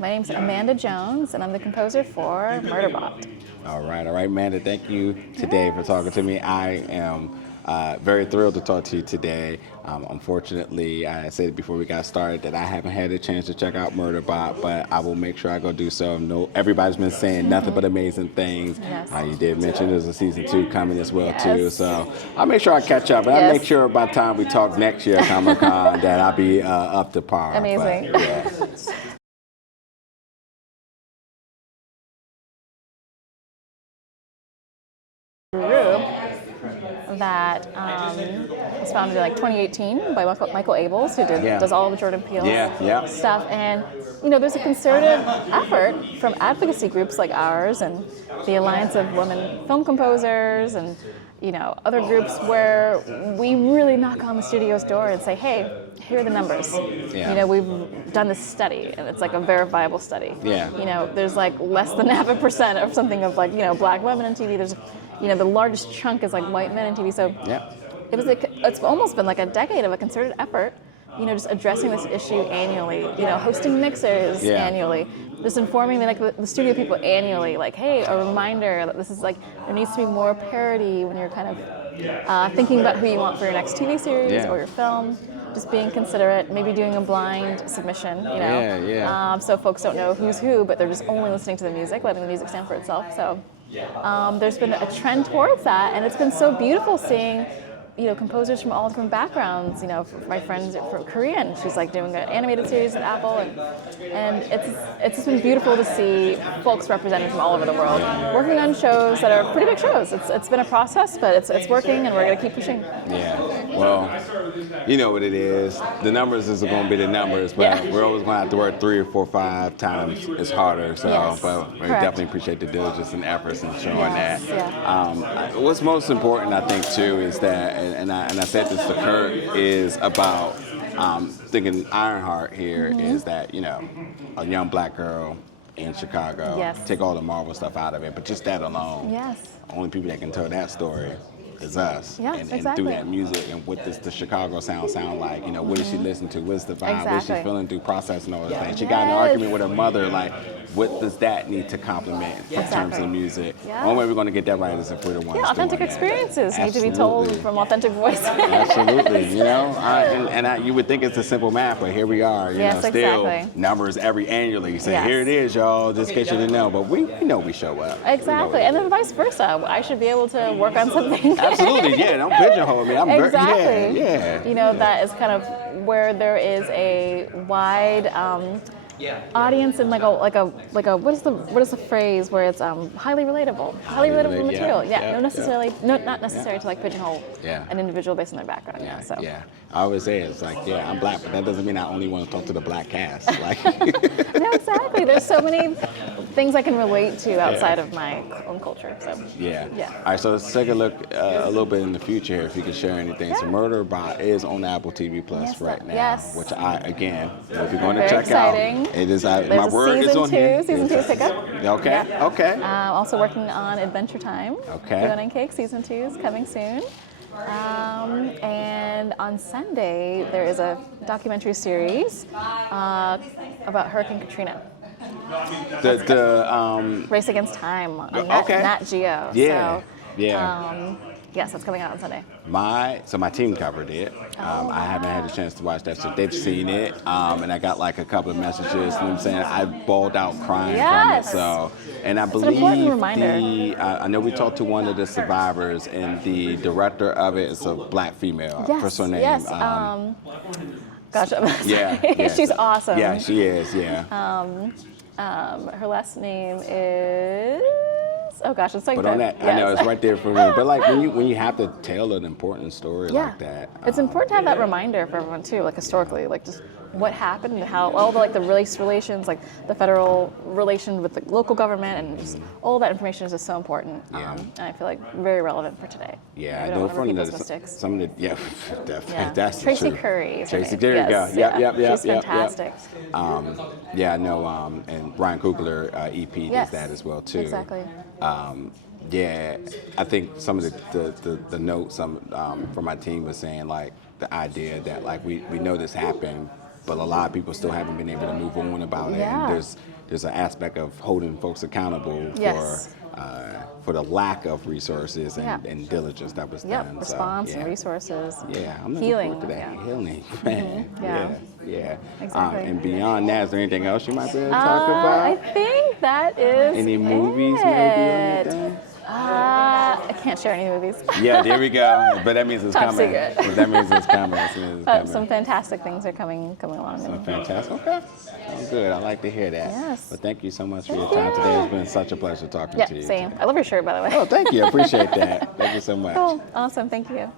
My name's Amanda Jones, and I'm the composer for Murderbot. All right, Amanda, thank you today for talking to me. I am very thrilled to talk to you today. Unfortunately, I said before we got started that I haven't had a chance to check out Murderbot, but I will make sure I go do so. No, everybody's been saying nothing but amazing things. Yes. You did mention there's a season 2 coming as well Yes. too, so I'll make sure I catch up. And I'll make sure by the time we talk next year at Comic-Con that I'll be up to par. Amazing. But, yeah. Group that was founded in like 2018 by Michael Abels, who does all of the Jordan Peele stuff. And there's a concerted effort from advocacy groups like ours and the Alliance of Women Film Composers and other groups where we really knock on the studio's door and say, hey, here are the numbers. Yeah. We've done this study, and it's like a verifiable study. Yeah. There's like less than 0.5% of something of like, black women in TV. There's, the largest chunk is like white men in TV. So it was it's almost been like a decade of a concerted effort, just addressing this issue annually, hosting mixers annually, just informing the studio people annually, like, hey, a reminder that this is like, there needs to be more parity when you're kind of thinking about who you want for your next TV series or your film. Just being considerate, maybe doing a blind submission, so folks don't know who's who, but they're just only listening to the music, letting the music stand for itself. So there's been a trend towards that, and it's been so beautiful seeing composers from all different backgrounds. My friend from Korean, she's like doing an animated series at Apple, and it's just been beautiful to see folks represented from all over the world working on shows that are pretty big shows. It's been a process, but it's working, and we're going to keep pushing. Yeah. Well, you know what it is. The numbers is going to be the numbers, but we're always going to have to work 3 or 4 or 5 times. It's harder. So, but we definitely appreciate the diligence and efforts in showing that. Yeah. What's most important, I think, too, is that, and I said this to Kurt, is about thinking Ironheart here is that, a young black girl in Chicago, take all the Marvel stuff out of it, but just that alone, only people that can tell that story is us. And through that music, and what does the Chicago sound like? What does she listen to? What's the vibe? What is she feeling through processing all those things? She got in an argument with her mother, like, what does that need to complement in terms of music? The only way we're going to get that right is if we're the ones authentic experiences need to be told from authentic voices. Absolutely, you would think it's a simple math, but here we are, still numbers annually. You say, here it is, y'all, just in case you didn't know, but we know we show up. Exactly, and then vice versa. I should be able to work on something. Absolutely, don't pigeonhole me. I'm exactly. Yeah. That is kind of where there is a wide audience and like a what is the phrase where it's highly relatable material. Not necessary to like pigeonhole an individual based on their background. I always say it's like, I'm black, but that doesn't mean I only want to talk to the black cast. Like, no, exactly. There's so many things I can relate to outside of my own culture. So All right, so let's take a look a little bit in the future here, if you can share anything. So Murderbot is on Apple TV Plus right now, which if you're going to check exciting. out, it is. My word is on here. Season 2 pickup. Okay. Also working on Adventure Time. Okay. Cake Season 2 is coming soon. And on Sunday, there is a documentary series about Hurricane Katrina. The Race Against Time on Nat Geo. Yes, that's coming out on Sunday. My team covered it. I haven't had a chance to watch that, so they've seen it. And I got like a couple of messages, you know what I'm saying? I bawled out crying from it. So, and I believe I know we talked to one of the survivors, and the director of it is a black female. Her name. Yes. She's awesome. Yeah, she is. Her last name is. Oh gosh, it's like but on that, I know it's right there for me. But like when you have to tell an important story like that, it's important to have that reminder for everyone too, like historically, like just what happened and how all the race relations, like the federal relation with the local government, and just all that information is just so important. And I feel like very relevant for today. I know from some of the that's Tracy true. Curry. Tracy, there you go. She's fantastic. I know, and Ryan Coogler EP does that as well too. Exactly. I think some of the notes from my team was saying like the idea that like we know this happened, but a lot of people still haven't been able to move on about it. Yeah. And there's an aspect of holding folks accountable Yes. for the lack of resources and diligence that was done. Response so, and resources. Yeah, I'm looking Healing. forward to that. Yeah. Healing, man. Yeah. Yeah. Exactly. And beyond that, is there anything else you might be able to talk about? I think that is Any movies it. maybe or anything? I can't share any movies. Yeah, there we go. But that means it's Top coming. secret. But that means it's coming. That means it's But coming. some fantastic things are coming along. Some fantastic. Okay. Sounds good. I like to hear that. Yes. But thank you so much for your time today. It's been such a pleasure talking to you. Same. I love your shirt, by the way. Oh, thank you. I appreciate that. Thank you so much. Cool. Awesome. Thank you.